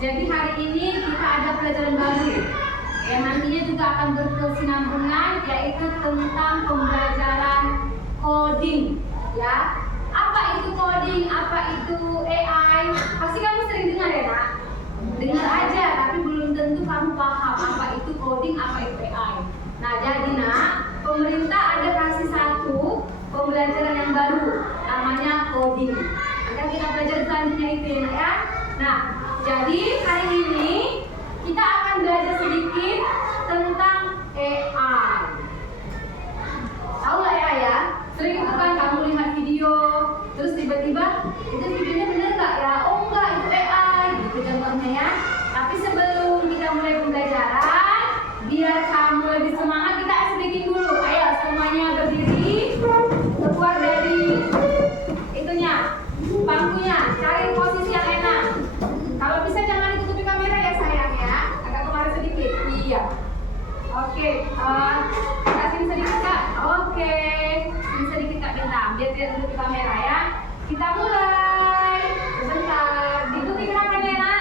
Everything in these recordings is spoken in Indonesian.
Jadi hari ini kita ada pelajaran baru yang nantinya juga akan berkesinambungan, yaitu tentang pembelajaran coding, ya. Apa itu coding? Apa itu AI? Pasti kamu sering dengar ya, Nak? Dengar aja, tapi belum tentu kamu paham apa itu coding, apa itu AI. Nah, jadi Nak, pemerintah ada kasih satu pembelajaran yang baru, namanya coding. Akan kita belajar selanjutnya itu ya, Nak, ya. Nah, jadi hari ini kita akan belajar sedikit tentang AI. Tahu lah AI ya? Sering itu kan kamu lihat video, terus tiba-tiba itu videonya bener nggak ya? Oh enggak, itu AI, gitu contohnya ya. Tapi sebelum kita mulai pembelajaran, biar kamu lebih semangat, kita sedikit dulu. Ayo semuanya berdiri, keluar dari itunya, bangkunya, cari posisi yang enak. Kalau bisa jangan ditutupi kamera ya sayang ya, agak kemarin sedikit. Iya. Oke, kita sini sedikit Kak. Oke, sini sedikit Kak Bintang, biar tidak tutupi kamera ya. Kita mulai. Sebentar, diikuti gerakannya Nak.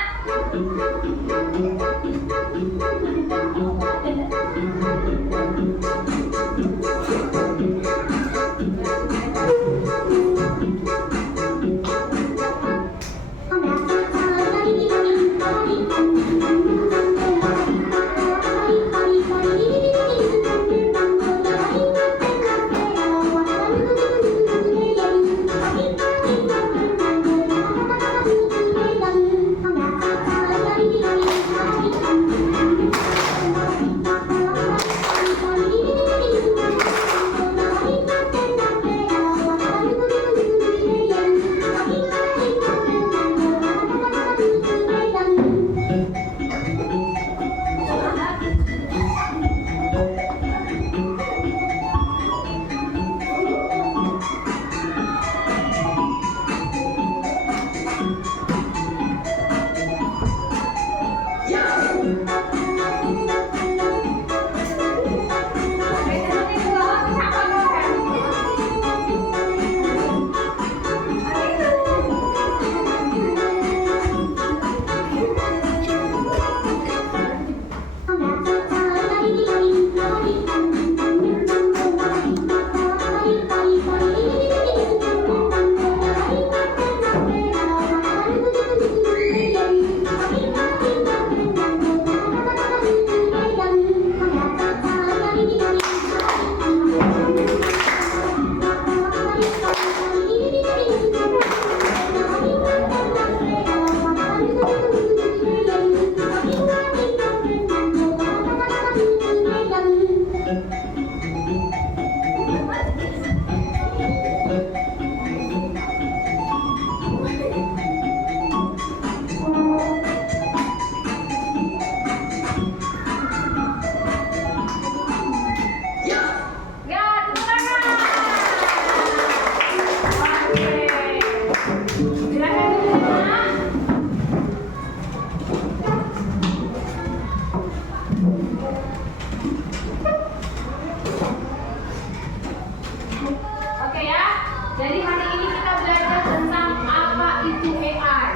Jadi hari ini kita belajar tentang apa itu AI.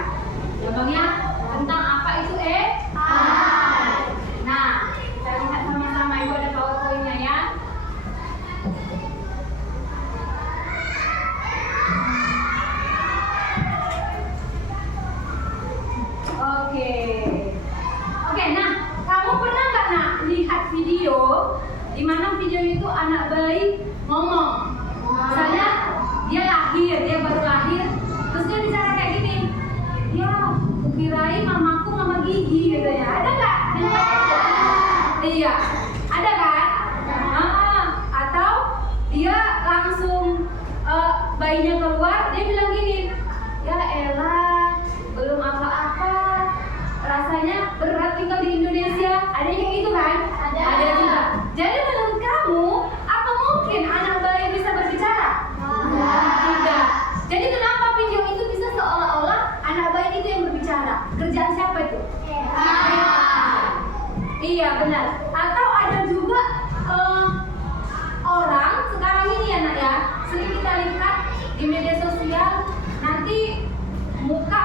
Ya Bang ya, tentang apa itu AI. Nah, kita lihat sama-sama, Ibu ada PowerPoint-nya ya. Oke, nah, kamu pernah nggak Nak lihat video di mana video itu anak bayi ngomong? Misalnya dia baru lahir, terus dia bicara kayak gini, ya, kukirain mamaku mama Gigi, gitu ya. Ada nggak? Iya, ada kan? Atau dia langsung bayinya keluar, dia bilang gini, ya elah, belum apa-apa, rasanya berat tinggal di Indonesia. Ada yang kayak gitu kan? Ada juga. Jadi menurut kamu, apa mungkin anak bayi bisa berbicara? Tidak. Jadi kenapa video itu bisa seolah-olah anak bayi itu yang berbicara? Kerjaan siapa itu? Iya benar. Atau ada juga orang sekarang ini ya Nak ya, sering kita lihat di media sosial, nanti muka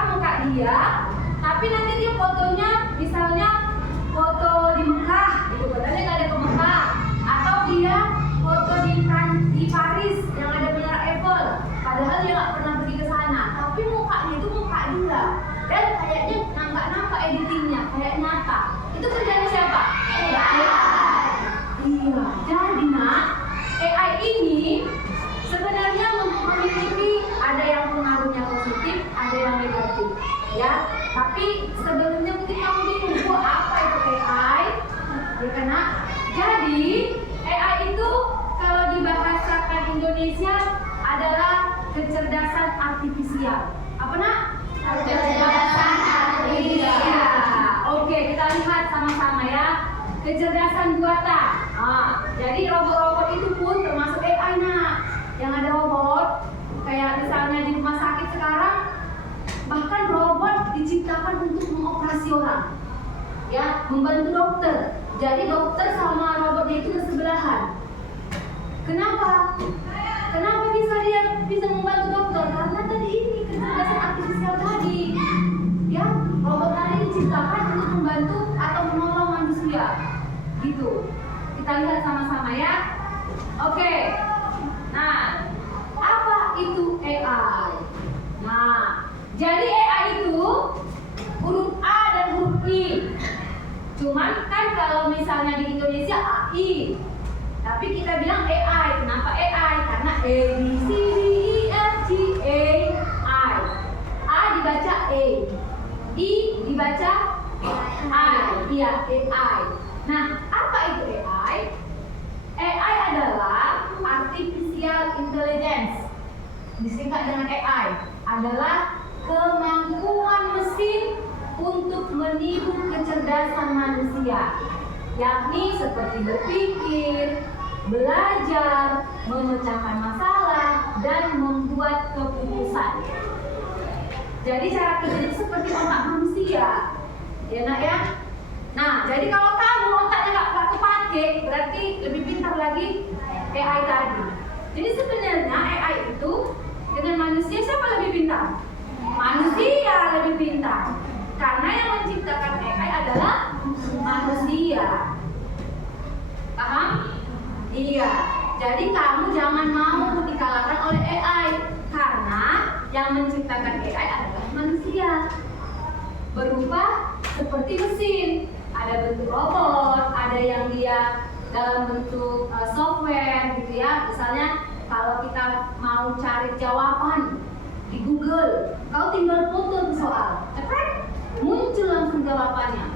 dia Tapi nanti dia fotonya misalnya foto di Mekah, gitu. Padahal nggak ada ke Mekah. Atau dia foto di Paris yang ada menara Eiffel. Padahal dia nggak pernah pergi ke sana. Tapi mukanya itu muka dia. Dan kayaknya nggak nampak editingnya, kayak nyata. Itu kerjanya siapa? AI. Iya. Jadi nak, AI ini sebenarnya memiliki ada yang pengaruhnya positif, ada yang negatif, ya. Tapi sebelumnya mungkin kamu bingung, apa itu AI? Ya karena jadi AI itu kalau dibahasakan Indonesia adalah kecerdasan artifisial. Apa nak? Kecerdasan artifisial. Oke, kita lihat sama-sama ya. Kecerdasan buatan. Jadi robot-robot itu pun termasuk AI nak. Yang ada robot, kayak misalnya di rumah sakit sekarang, bahkan robot diciptakan untuk mengoperasi orang, ya, membantu dokter. Jadi dokter sama robotnya itu bersebelahan. Kenapa? Kenapa dia bisa membantu dokter? Karena tadi ini kecerdasan artifisial tadi, ya, robot tadi diciptakan untuk membantu atau menolong manusia, gitu. Kita lihat sama-sama ya. Oke. Nah, apa itu AI? Nah, jadi AI itu huruf A dan huruf I. Cuman kan kalau misalnya di Indonesia AI, tapi kita bilang AI. Kenapa AI? Karena A, B, C, D, E, F, G, A, I. A dibaca A, I dibaca I. Iya, AI. Nah, apa itu AI? AI adalah artificial intelligence, disingkat dengan AI, adalah kemampuan mesin untuk meniru kecerdasan manusia, yakni seperti berpikir, belajar, memecahkan masalah, dan membuat keputusan. Jadi cara kerja itu seperti otak manusia, ya nak ya. Nah, jadi kalau kamu otaknya nggak kepake, berarti lebih pintar lagi AI tadi. Jadi sebenarnya AI itu dengan manusia siapa lebih pintar? Manusia lebih pintar. Karena yang menciptakan AI adalah manusia. Paham? Iya. Jadi kamu jangan mau dikalahkan oleh AI, karena yang menciptakan AI adalah manusia. Berupa seperti mesin. Ada bentuk robot, ada yang dia dalam bentuk software gitu ya. Misalnya kalau kita mau cari jawaban di Google, kau tinggal foto soal, cepat muncul langsung jawabannya.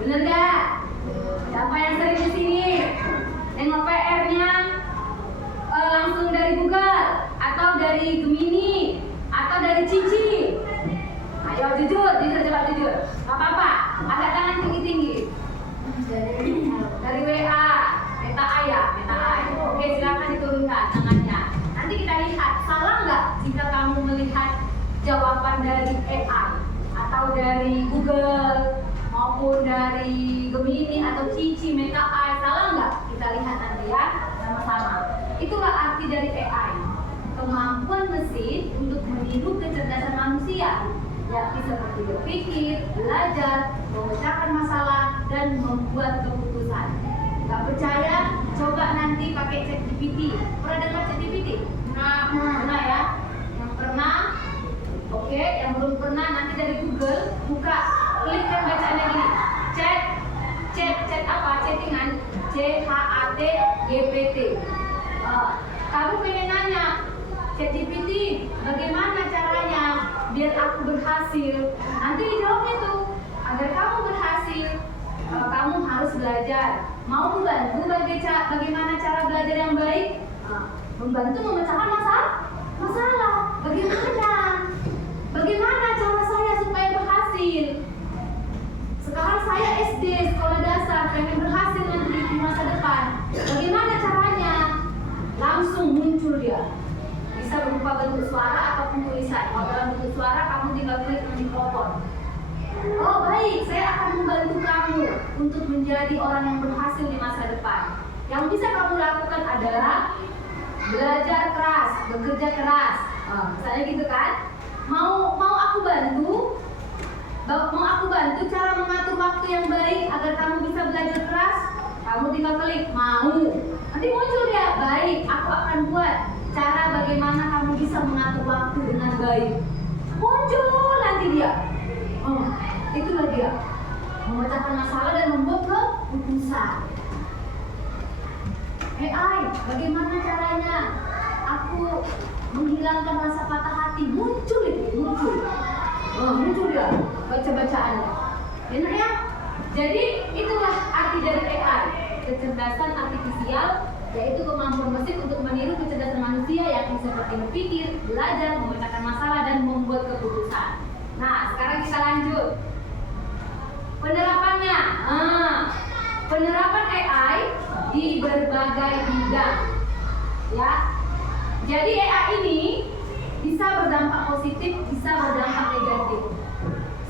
Bener gak? Siapa yang sering di sini nengok PR-nya langsung dari Google atau dari Gemini atau dari Cici? Ayo jujur, coba jujur. Gak apa-apa, angkat tangan tinggi-tinggi. Dari WA, Meta A ya, Meta A. Oke, silakan diturunkan tangannya. Nanti kita lihat, salah nggak jika kamu melihat jawaban dari AI atau dari Google maupun dari Gemini atau Cici, Meta A, salah nggak? Kita lihat nanti ya, sama-sama. Itulah arti dari AI, kemampuan mesin untuk meniru kecerdasan manusia, yakni seperti berpikir, belajar, memecahkan masalah, dan membuat keputusan. Gak percaya? Coba nanti pakai ChatGPT. Pernah dengar ChatGPT? Pernah ya? Yang pernah? Oke, yang belum pernah nanti dari Google buka, klik kan bacaannya gini. Chat apa? Chattingan. ChatGPT. Kamu pengen nanya ChatGPT, bagaimana caranya biar aku berhasil? Nanti dijawabnya tuh, agar kamu berhasil, kamu harus belajar. Mau membantu bagaimana cara belajar yang baik? Membantu memecahkan masalah. Bagaimana cara saya supaya berhasil? Sekarang saya SD, sekolah dasar, pengen berhasil nanti di masa depan. Bagaimana caranya? Langsung muncul dia. Bisa berupa bentuk suara ataupun tulisan. Kalau dalam bentuk suara, kamu tinggal klik mikrofon. Oh baik, saya akan membantu kamu untuk menjadi orang yang berhasil di masa depan. Yang bisa kamu lakukan adalah belajar keras, bekerja keras. Misalnya gitu kan? Mau aku bantu? Mau aku bantu cara mengatur waktu yang baik agar kamu bisa belajar keras? Kamu tinggal klik mau. Nanti muncul dia, baik, aku akan buat cara bagaimana kamu bisa mengatur waktu dengan baik. Muncul nanti dia. Oh, itulah dia. Memecahkan masalah dan membuat keputusan. AI, bagaimana caranya aku menghilangkan rasa patah hati? Muncul itu, muncul. Muncul dia baca-bacaannya. Enak ya? Jadi itulah arti dari AI, kecerdasan artifisial, yaitu kemampuan mesin untuk meniru kecerdasan manusia yang seperti berpikir, belajar, memecahkan masalah, dan membuat keputusan. Nah, sekarang kita lanjut. Penerapannya. Penerapan AI di berbagai bidang. Ya. Jadi AI ini bisa berdampak positif, bisa berdampak negatif.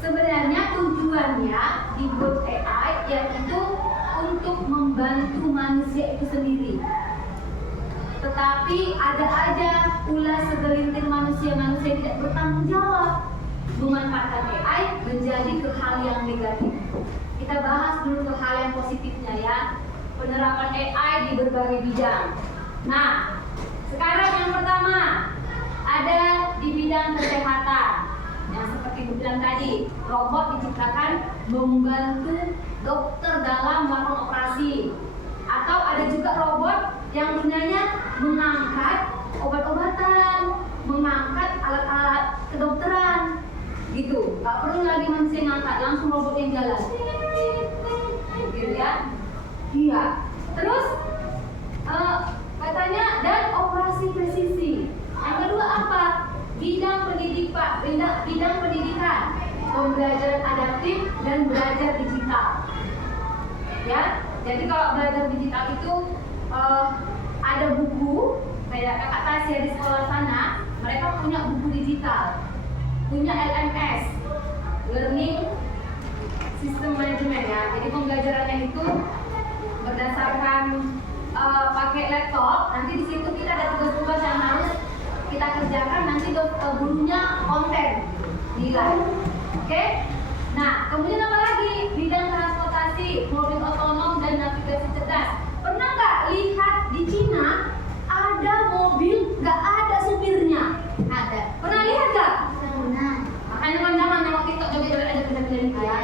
Sebenarnya tujuannya dibuat AI yaitu untuk membantu manusia itu sendiri. Tetapi ada aja pula segelintir manusia yang tidak bertanggung jawab memanfaatkan AI menjadi ke hal yang negatif. Kita bahas dulu ke hal yang positifnya ya. Penerapan AI di berbagai bidang. Nah, sekarang yang pertama ada di bidang kesehatan. Yang seperti dibilang tadi, robot diciptakan membantu dokter dalam melakukan operasi. Atau ada juga robot yang gunanya mengangkat obat-obatan, mengangkat alat-alat kedokteran, gitu. Gak perlu lagi manusia yang ngangkat, langsung robot yang jalan. Gitu ya? Iya. Terus katanya dan operasi presisi. Yang kedua apa? Bidang pendidikan, pembelajaran adaptif dan belajar digital. Ya, jadi kalau belajar digital itu ada buku kayak kakak Tasya di sekolah sana, mereka punya buku digital, punya LMS, Learning System Management ya. Jadi pembelajarannya itu berdasarkan pakai laptop. Nanti di situ kita ada tugas-tugas yang harus kita kerjakan, nanti gurunya konten nilai. Oke? Nah, kemudian apa lagi? Bidang transportasi, mobil otonom dan navigasi cerdas. Pernah nggak lihat di Cina ada mobil nggak ada supirnya? Ada. Pernah lihat nggak? Pernah. Makanya teman-teman nengok TikTok joget-joget ada pindah-pindah ya.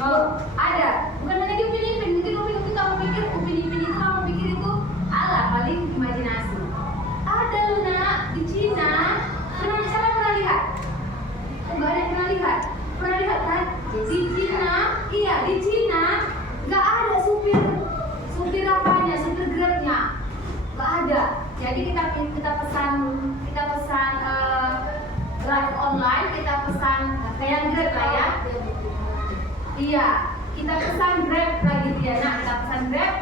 Oh, ada. Bukan hanya di Upin Ipin, mungkin Upin Ipin kamu pikir Upin Ipin itu kamu pikir itu alah paling imajinasi. Ada Luna di Cina. Siapa pernah lihat? Enggak ada yang pernah lihat. Pernah lihat kan? Di Cina, iya di Cina nggak ada supir apanya, supir Grabnya nggak ada. Jadi kita pesan drive online, kita pesan kayak Grab lah ya. Iya, kita pesan Grab lagi dia. Nah, kita pesan Grab,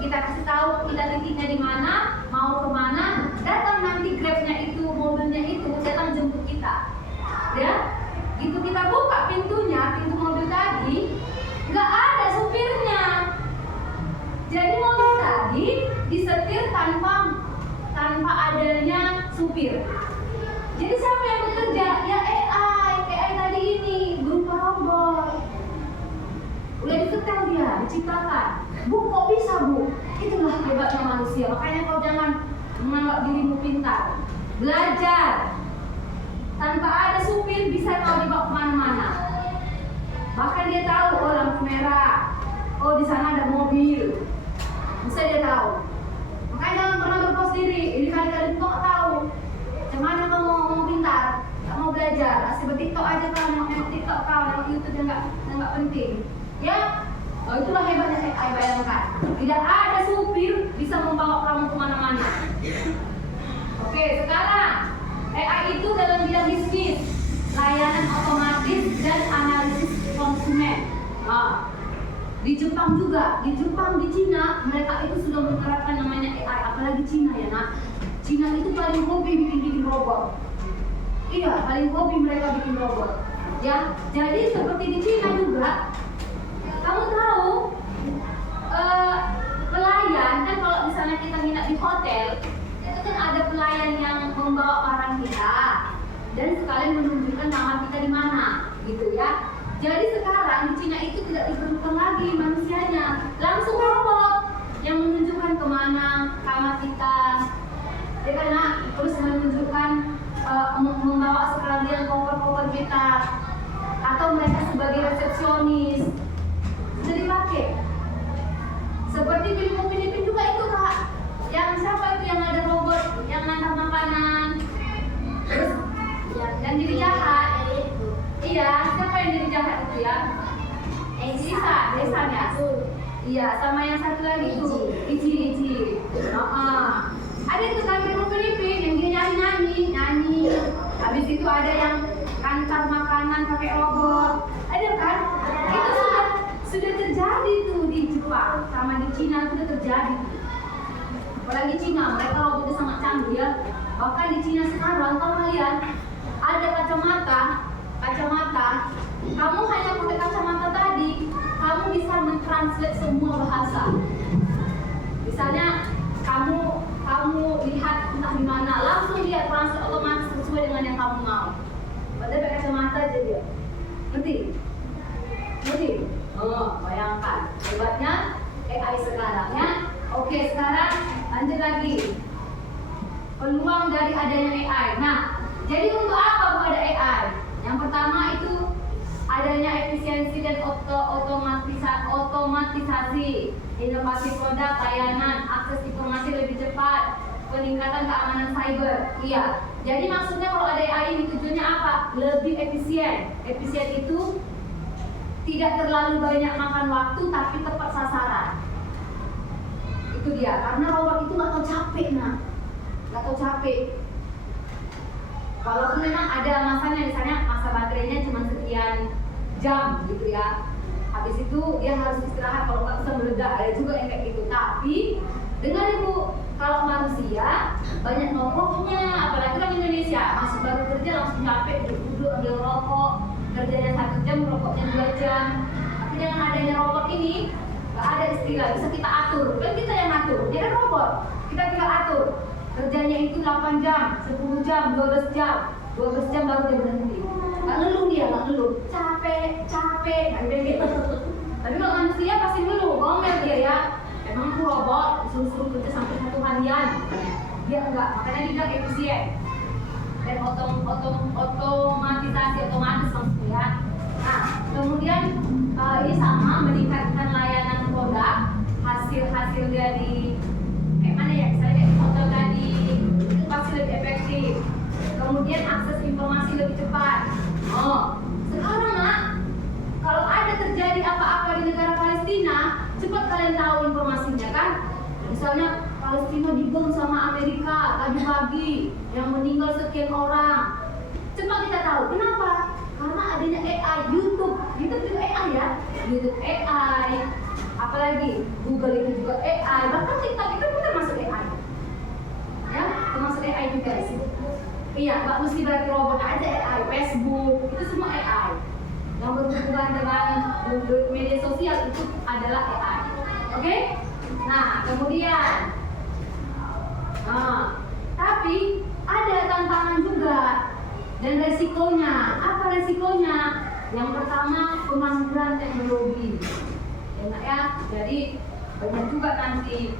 kita kasih tahu kita titiknya di mana, mau kemana, datang nanti Grabnya itu, mobilnya itu datang jemput kita. Ya, gitu kita buka pintunya, pintu mobil tadi, nggak ada supirnya. Jadi mobil tadi disetir tanpa adanya supir. Jadi siapa yang bekerja? Ya AI tadi ini berupa robot. Udah disetel dia, diciptakan. Bu, kok bisa bu? Itulah hebatnya manusia. Makanya kau jangan menganggap dirimu pintar. Belajar. Tanpa ada supir bisa kau dibawa kemana-mana. Bahkan dia tahu, oh lampu merah, oh di sana ada mobil. Bisa dia tahu. Makanya jangan pernah berpuas diri. Ini kali-kali kau nggak tahu. Cuman kau mau pintar, nggak mau belajar. Asal bertiktok aja kau, nengok TikTok kau, nengok YouTube yang nggak penting. Ya, oh, itulah hebatnya AI, bayangkan. Tidak ada supir bisa membawa kamu kemana-mana. Oke, sekarang AI itu dalam bidang bisnis, layanan otomatis dan analisis konsumen. Nah, di Jepang juga, di Cina, mereka itu sudah menerapkan namanya AI. Apalagi Cina ya nak. Cina itu paling hobi bikin robot. Iya, paling hobi mereka bikin robot. Ya, jadi seperti di Cina juga. Kamu tahu pelayan kan kalau misalnya kita nginap di hotel itu kan ada pelayan yang membawa barang kita dan sekalian menunjukkan kamar kita di mana. Jadi sekarang di Cina itu tidak diperlukan lagi manusianya, langsung robot yang menunjukkan kemana kamar kita, ya kan nak? Terus menunjukkan membawa sekalian koper-koper kita, atau mereka sebagai resepsionis sudah dipakai. Seperti film-film juga itu kak, yang siapa itu yang ada robot yang ngantar makanan, terus yang jadi jahat. Iya, siapa yang jadi jahat itu ya? Desa ya. Iya, sama yang satu lagi tuh, Ichi. Ada itu kan film-film yang dia nyanyi. Habis itu ada yang kantor makanan pakai robot. Ada kan? Itu sudah terjadi tuh di Jepang sama di Cina sudah terjadi. Apalagi Cina, mereka robotnya sangat canggih ya. Bahkan di Cina sekarang kalau kalian ada kacamata, kamu hanya pakai kacamata tadi, kamu bisa mentranslate semua bahasa. Misalnya kamu lihat entah di mana, langsung dia translate otomatis sesuai dengan yang kamu mau. Padahal pakai kacamata aja dia. Ngerti? Bayangkan hebatnya AI sekarang ya. Oke, sekarang lanjut lagi. Peluang dari adanya AI. Nah, jadi untuk apa Bu ada AI? Yang pertama itu adanya efisiensi dan otomatisasi, inovasi produk, layanan, akses informasi lebih cepat, peningkatan keamanan cyber. Iya. Jadi maksudnya kalau ada AI ini tujuannya apa? Lebih efisien. Efisien itu tidak terlalu banyak makan waktu tapi tepat sasaran. Itu dia. Karena robot itu nggak tahu capek Walaupun memang ada masanya, misalnya masa baterainya cuma sekian jam gitu ya. Habis itu dia harus istirahat kalau nggak bisa meledak, ada juga yang kayak gitu. Tapi dengar Ibu, kalau manusia banyak nongkrongnya, apalagi orang Indonesia masih baru kerja langsung capek, duduk ambil rokok, kerjanya 1 jam, rokoknya 2 jam. Tapi dengan adanya robot ini nggak ada istilah, bisa kita atur. Kan kita yang atur, dia kan robot, kita tinggal atur. Kerjanya itu 8 jam, 10 jam, 12 jam baru dia berhenti. Nggak ngeluh, capek, gitu. Tapi kalau manusia pasti ngeluh, ngomel dia ya. Emang aku robot, suruh kerja sampai 1 harian. Dia enggak, makanya dia bilang efisien. Dan otomatisasi, otomatis maksudnya. Nah, kemudian ini sama meningkatkan layanan produk, hasil dari mana ya, misalnya hotel tadi itu pasti lebih efektif. Kemudian akses informasi lebih cepat. Sekarang nak, kalau ada terjadi apa-apa di negara Palestina, cepat kalian tahu informasinya kan? Misalnya Palestina dibom sama Amerika tadi pagi, yang meninggal sekian orang. Cepat kita tahu. Kenapa? Karena adanya AI, YouTube juga AI ya. YouTube AI, apalagi Google itu juga AI, bahkan TikTok itu pun termasuk AI. Ya, termasuk AI juga sih. Iya, nggak mesti berarti robot aja AI, Facebook itu semua AI. Yang berhubungan dengan media sosial itu adalah AI. Oke? Nah, kemudian tapi ada tantangan juga dan resikonya. Apa resikonya? Yang pertama, kemampuan teknologi. Ya, jadi banyak juga nanti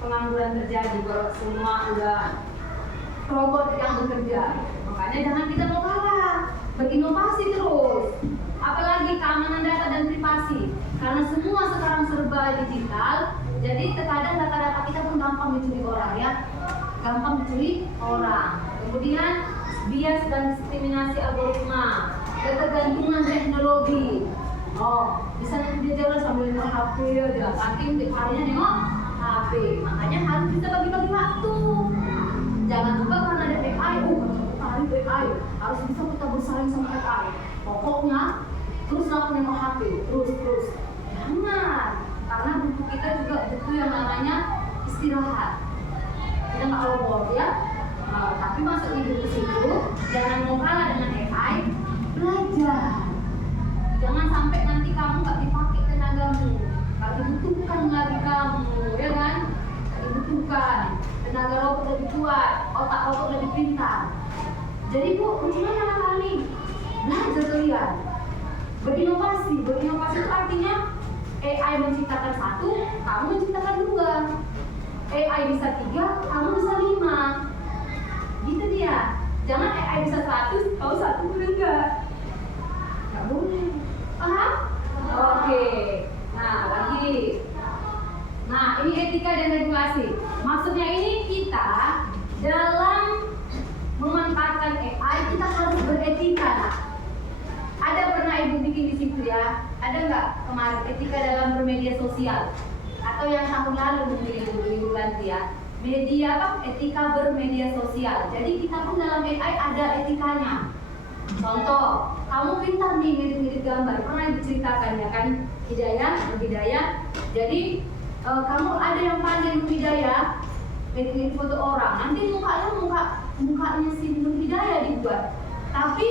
pengangguran terjadi kalau semua udah robot yang bekerja. Makanya jangan kita mau kalah, berinovasi terus. Apalagi keamanan data dan privasi. Karena semua sekarang serba digital, jadi terkadang data-data kita pun gampang dicuri orang ya. Kemudian bias dan diskriminasi algoritma, ketergantungan teknologi. Bisa nanti dia jalan sambil nengok HP aja, saking tiap harinya nengok HP. Makanya harus bisa bagi-bagi waktu. Jangan lupa karena ada AI, AI harus bisa kita bersaing sama AI. Pokoknya terus aku nengok HP, terus. Jangan, karena butuh kita juga butuh yang namanya istirahat. Kita nggak robot ya. Tapi masuk hidup ke situ, jangan mau kalah dengan AI, belajar. Jangan sampai nanti kamu nggak dipakai tenagamu, nggak dibutuhkan lagi kamu, ya kan? Nggak dibutuhkan. Tenaga robot lebih kuat, otak robot lebih pintar. Jadi Bu, kuncinya mana kali? Belajar kalian. Berinovasi itu artinya AI menciptakan satu, kamu menciptakan dua. AI bisa 3, kamu bisa 5. Gitu dia. Jangan AI bisa 100, kamu 1 pun enggak. Enggak boleh. Paham? Oke. Nah, lagi. Nah, ini etika dan regulasi. Maksudnya ini kita dalam memanfaatkan AI, kita harus beretika. Nah, ada pernah ibu bikin di situ ya? Ada nggak kemarin etika dalam bermedia sosial? Atau yang tahun lalu mungkin ibu ganti ya? Media apa? Etika bermedia sosial. Jadi kita pun dalam AI ada etikanya. Contoh, kamu pintar nih ngedit gambar. Pernah diceritakan ya kan? Hidayah. Jadi kamu ada yang pandai Hidayah, ngedit foto orang. Nanti mukanya si Hidayah dibuat. Tapi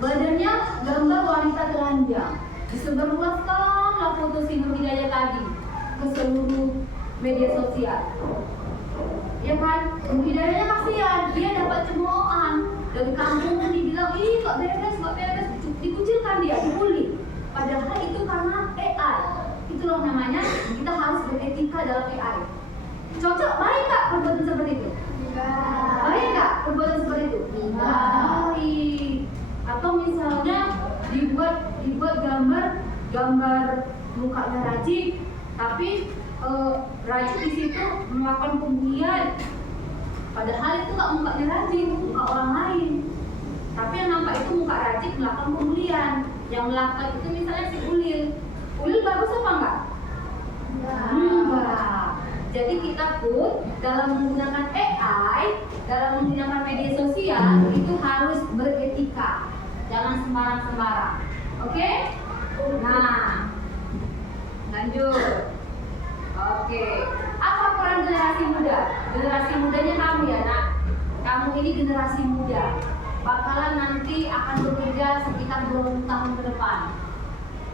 badannya gambar wanita telanjang. Disebarluaskanlah foto si Hidayah tadi ke seluruh media sosial. Ya kan? Hidayahnya kasihan, dia dapat cemoohan dari kampung, dibilang ih nggak beres, dikucilkan dia, dibully. Padahal itu karena AI. Itulah namanya kita harus beretika dalam AI. Cocok, baik nggak perbuatan seperti itu? Baik nggak perbuatan seperti itu? Baik. Atau misalnya dibuat gambar mukanya Rajik, tapi Rajik di situ melakukan pembulian. Padahal itu nggak mukanya Rajik, muka orang lain. Tapi yang nampak itu muka Rajik melakukan pembulian. Yang melakukan itu misalnya si Ulil. Ulil bagus apa enggak? Enggak. Jadi kita pun dalam menggunakan AI, dalam menggunakan media sosial itu harus beretika. Jangan sembarang-sembarang. Oke? Nah, lanjut. Oke. Apa peran generasi muda? Generasi mudanya kamu ya, nak. Kamu ini generasi muda. Bakalan nanti akan bekerja sekitar 20 tahun ke depan.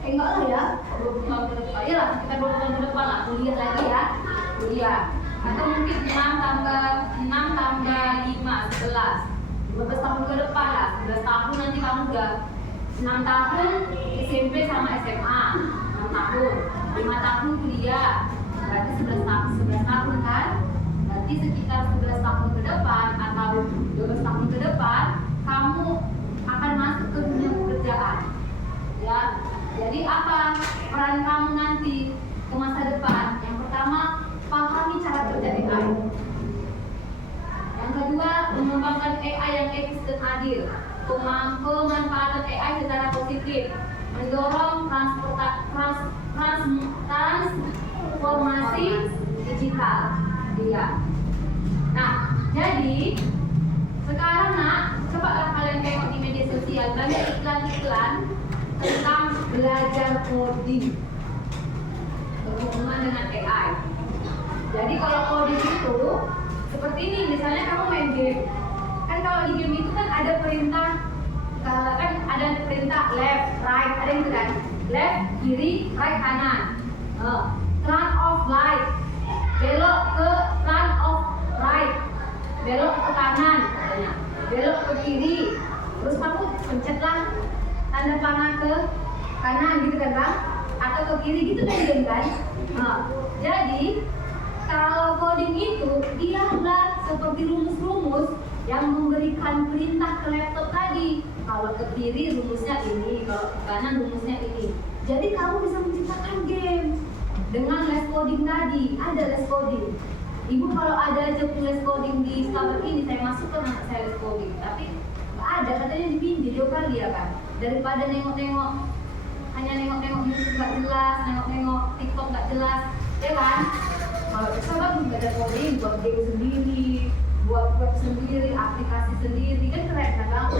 Enggak lah ya, 20 tahun ke depan. Ya lah, sekitar 20 tahun ke depan lah. Kuliah lagi ya. Kuliah. Atau mungkin 6 tambah 5, 11. 12 tahun ke depan lah. 11 tahun nanti kamu udah 6 tahun SMP sama SMA. 6 tahun. 5 tahun kuliah. Berarti 11 tahun kan? Berarti sekitar 11 tahun ke depan atau 12 tahun ke depan kamu akan masuk ke dunia pekerjaan. Ya. Jadi apa peran kamu nanti ke masa depan? Yang pertama, pahami cara kerja AI. Yang kedua, mengembangkan AI yang etis dan adil. Pemanfaatan AI secara positif, mendorong transformasi digital. Iya. Nah, jadi sekarang nak, cobalah kalian tengok di media sosial banyak iklan-iklan tentang belajar coding berhubungan dengan AI. Jadi kalau coding itu seperti ini, misalnya kamu main game. Kan kalau di game itu kan ada perintah left, right, ada yang kan? Left, kiri, right, kanan. Turn off light, belok ke turn off right, belok ke kanan, katanya. Belok ke kiri, terus kamu pencetlah tanda panah ke kanan gitu kan bang, atau ke kiri gitu kan? Jadi kalau coding itu dia adalah seperti rumus-rumus yang memberikan perintah ke laptop tadi. Kalau ke kiri rumusnya ini, kalau ke kanan rumusnya ini. Jadi kamu bisa menciptakan game dengan les coding tadi. Ada les coding. Ibu kalau ada aja les coding di Startup ini, saya masukkan anak saya les coding. Tapi nggak ada, katanya di video kali ya kan. Daripada nengok-nengok, hanya nengok-nengok YouTube nggak jelas, nengok-nengok TikTok nggak jelas, ya kan? Kalau bisa bagus belajar coding, buat game sendiri, buat web sendiri, aplikasi sendiri, kan keren kan?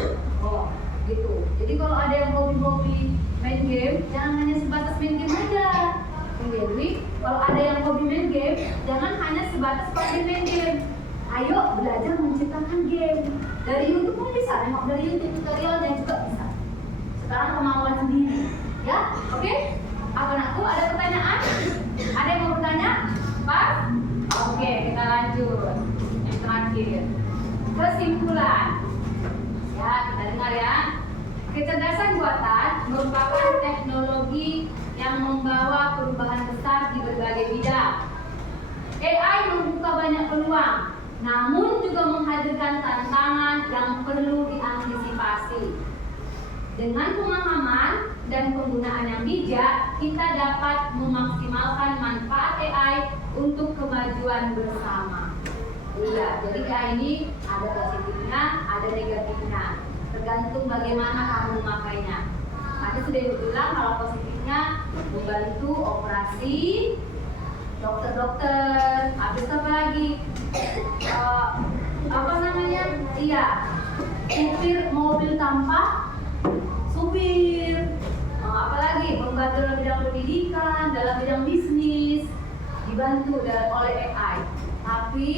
Oh, gitu. Jadi kalau ada yang hobi-hobi main game, jangan hanya sebatas main game aja. Jadi kalau ada yang hobi main game, jangan hanya sebatas pakai main game. Ayo belajar menciptakan game. Dari YouTube pun bisa, nengok dari YouTube tutorialnya juga bisa. Sekarang kemauan sendiri, ya, oke? Apa anakku, ada pertanyaan? Ada yang mau bertanya? Pas? Oke, kita lanjut. Yang terakhir, kesimpulan. Ya, kita dengar ya. Kecerdasan buatan merupakan teknologi yang membawa perubahan besar di berbagai bidang. AI membuka banyak peluang, namun juga menghadirkan tantangan yang perlu diantisipasi. Dengan pemahaman dan penggunaan yang bijak, kita dapat memaksimalkan manfaat AI untuk kemajuan bersama. Iya, jadi AI ini ada positifnya, ada negatifnya, tergantung bagaimana kamu memakainya. Tadi sudah dibilang kalau positifnya membantu operasi, dokter-dokter, habis apa lagi? Apa namanya? Iya, supir mobil tanpa supir, apalagi membantu dalam bidang pendidikan, dalam bidang bisnis, dibantu oleh AI. Tapi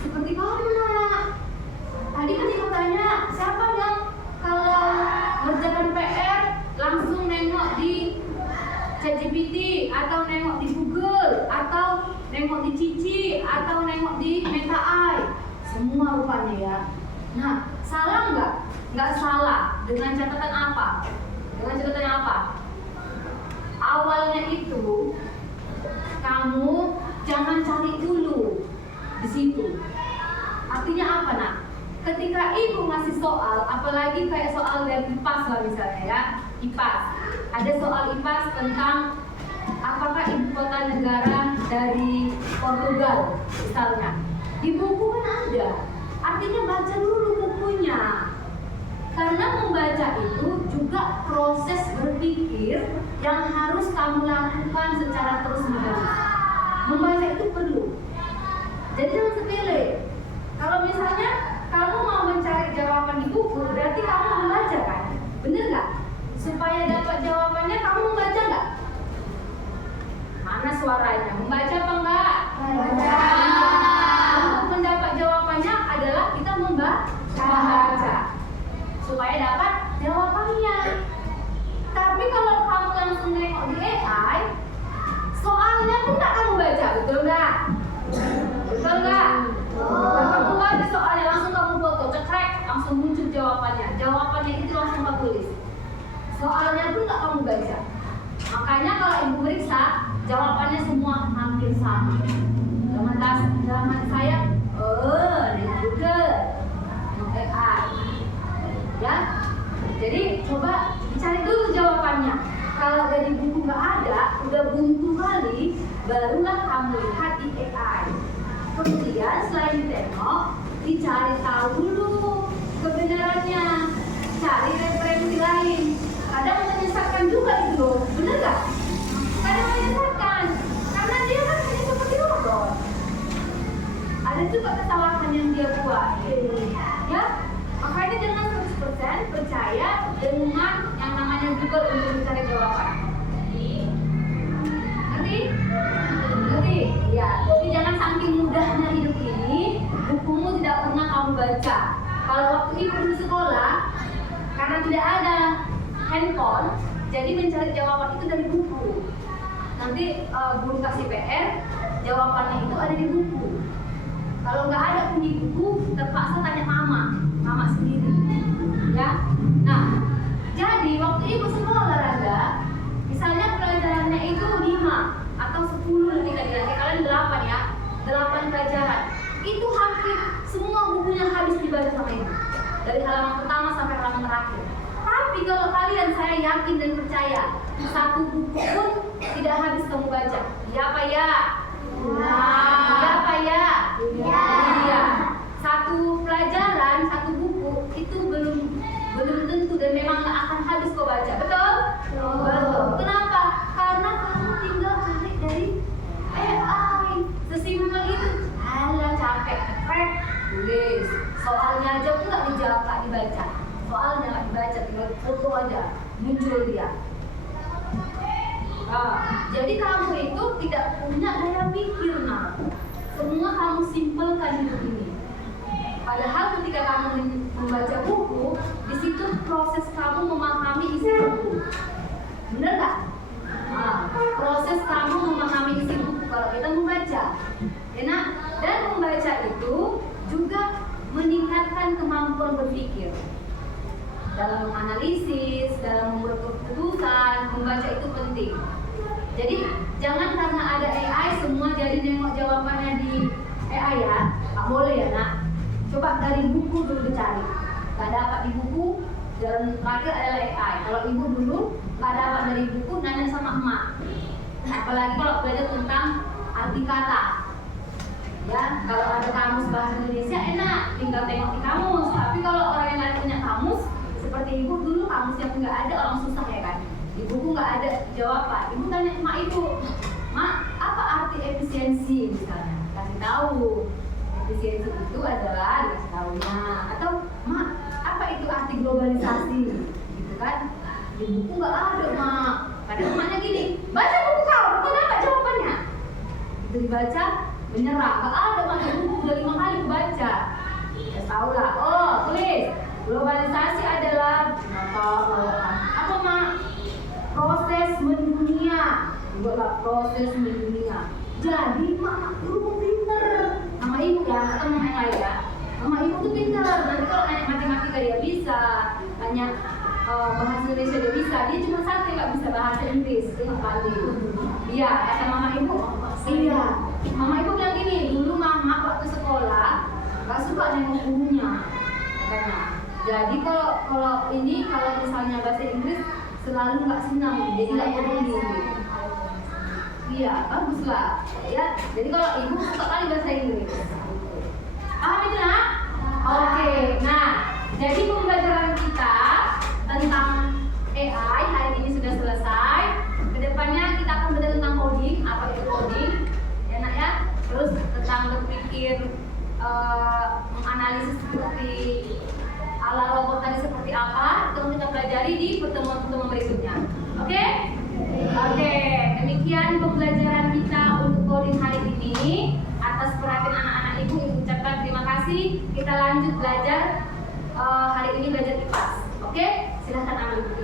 seperti kamu nak, tadi kan ibu tanya siapa yang kalau mengerjakan PR langsung nengok di ChatGPT atau nengok di Google atau nengok di Cici atau nengok di Meta AI, semua rupanya ya. Nah, salah nggak? Nggak salah. Dengan catatan apa? Dengan catatan apa? Awalnya itu kamu jangan cari dulu di situ. Artinya apa nak? Ketika ibu ngasih soal, apalagi kayak soal dari IPAS lah misalnya ya, IPAS. Ada soal IPAS tentang apakah ibu kota negara dari Portugal misalnya. Di buku kan ada. Artinya baca dulu bukunya. Karena membaca itu juga proses berpikir yang harus kamu lakukan secara terus-menerus. Membaca itu perlu. Jadi jangan sepele. Kalau misalnya kamu mau mencari jawaban di buku, berarti kamu membaca kan? Bener nggak? Supaya dapat jawabannya kamu membaca nggak? Mana suaranya? Membaca apa enggak? Membaca. Untuk mendapat jawabannya adalah kita membaca. Supaya dapat jawabannya. Tapi kalau kamu langsung nengok di AI, soalnya pun tak kamu baca, betul nggak? Betul nggak? Kamu baca soalnya langsung kamu foto, cekrek, langsung muncul jawabannya. Jawabannya itu langsung kamu tulis. Soalnya pun tak kamu baca. Makanya kalau ibu periksa, jawabannya semua hampir sama. Zaman saya, di Google, AI. Ya, jadi coba cari dulu jawabannya. Kalau dari buku nggak ada, udah buntu kali, barulah kamu lihat di AI. Kemudian selain ditengok, dicari tahu dulu kebenarannya, cari referensi lain. Kadang menyesatkan juga itu loh, bener nggak? Kadang menyesatkan, karena dia kan hanya seperti robot. Ada juga kesalahan yang dia buat, ya. Makanya jangan 100% percaya dengan yang namanya Google untuk mencari jawaban. Ngerti? Ya, jadi jangan saking mudahnya hidup ini, bukumu tidak pernah kamu baca. Kalau waktu ibu di sekolah, karena tidak ada handphone, jadi mencari jawaban itu dari buku. Nanti guru kasih PR, jawabannya itu ada di buku. Kalau nggak ada pun di buku, terpaksa tanya mama sendiri, ya. Nah, jadi waktu ibu sekolah olahraga, misalnya pelajarannya itu 5 atau 10 nanti kalian 8 ya, 8 pelajaran. Itu hampir semua bukunya habis dibaca sama ibu, dari halaman pertama sampai halaman terakhir. Tapi kalau kalian, saya yakin dan percaya, satu buku pun tidak habis kamu baca. Iya apa ya? Iya apa ya? Iya. Satu pelajaran, satu buku itu belum tentu dan memang nggak akan habis kau baca, betul? Betul. Kenapa? Karena kamu tinggal cari dari AI. Sesimpel itu. Alah capek, krek, tulis. Soalnya aja pun nggak dijawab, nggak dibaca. Soalnya nggak dibaca, tinggal foto aja, muncul dia. Jadi kamu itu tidak punya daya pikir, nah. Semua kamu simpelkan hidup ini. Padahal ketika kamu membaca buku, di situ proses kamu memahami isi buku. Benar nggak? Proses kamu memahami isi buku kalau kita membaca. Ya, nah, dan membaca itu juga meningkatkan kemampuan berpikir dalam menganalisis, dalam membuat keputusan. Jadi jangan karena ada AI semua jadi nengok jawabannya di AI ya. Nggak boleh ya nak. Coba dari buku dulu dicari. Nggak dapat di buku, jalan terakhir adalah AI. Kalau ibu dulu nggak dapat dari buku, nanya sama emak. Apalagi kalau belajar tentang arti kata. Ya, kalau ada kamus bahasa Indonesia enak, tinggal tengok di kamus. Tapi kalau orang yang nggak punya kamus, seperti ibu dulu kamus yang nggak ada, orang susah ya kan. Di buku nggak ada jawaban. Ibu tanya emak ibu, mak apa arti efisiensi misalnya? Kasih tahu. Efisiensi itu adalah dikasih tahunya. Atau mak apa itu arti globalisasi? Gitu kan? Di buku nggak ada mak. Kadang emaknya gini, baca buku kau, mana dapat jawabannya? Itu dibaca, menyerah. Nggak ada mak di buku udah 5 kali baca. Ya tahu lah. Oh tulis, globalisasi adalah apa mak? Proses mendunia. Buatlah proses mendunia. Jadi mak guru pinter. Sama ibu ya, atau mama yang lain ya. Mama ibu tuh pinter. Nanti kalau nanya matematika dia bisa, nanya bahasa Indonesia dia bisa. Dia cuma satu nggak bisa bahasa Inggris. Dia nggak pandai. Iya, kata mama ibu. Iya. Mama ibu bilang gini, dulu mama waktu sekolah nggak suka nengok gurunya, katanya. Jadi kalau misalnya bahasa Inggris selalu nggak senang, jadi nggak peduli. Iya, bagus lah. Ya, jadi kalau ibu suka kali bahasa Inggris. Paham itu nak? Oke. Nah, jadi pembelajaran kita tentang AI hari ini sudah selesai. Kedepannya kita akan belajar tentang coding. Apa itu coding? Ya nak ya. Terus tentang berpikir, menganalisis seperti ala robot tadi seperti apa. Itu kita pelajari di pertemuan-pertemuan berikutnya. Oke? Oke, demikian pembelajaran kita untuk coding hari ini. Atas perhatian anak-anak ibu ucapkan terima kasih. Kita lanjut belajar hari ini belajar IPAS. Oke, silahkan ambil buku.